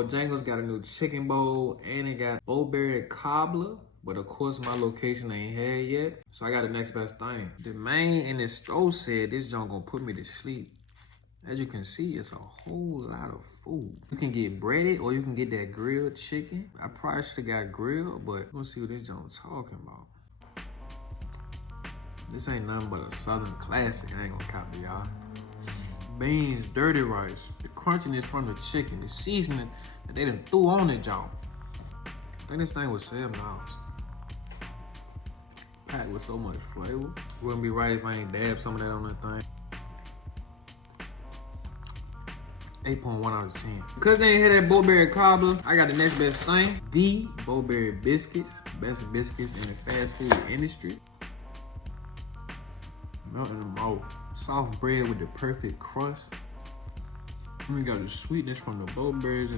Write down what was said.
Bojangles got a new chicken bowl, and it got bowberry cobbler. But of course, my location ain't here yet, so I got the next best thing. The man in the store said this junk gonna put me to sleep. As you can see, it's a whole lot of food. You can get breaded or you can get that grilled chicken. I probably should have got grilled, but let's see what this junk's talking about. This ain't nothing but a Southern classic. I ain't gonna copy y'all. Beans, dirty rice, the crunchiness from the chicken, the seasoning that they done threw on the junk. I think this thing was $7. Packed with so much flavor. Wouldn't be right if I ain't dab some of that on that thing. 8.1 out of 10. Because they ain't had that bowberry cobbler, I got the next best thing. The bowberry biscuits. Best biscuits in the fast food industry. Melt in the mouth. Soft bread with the perfect crust. And we got the sweetness from the bowberries.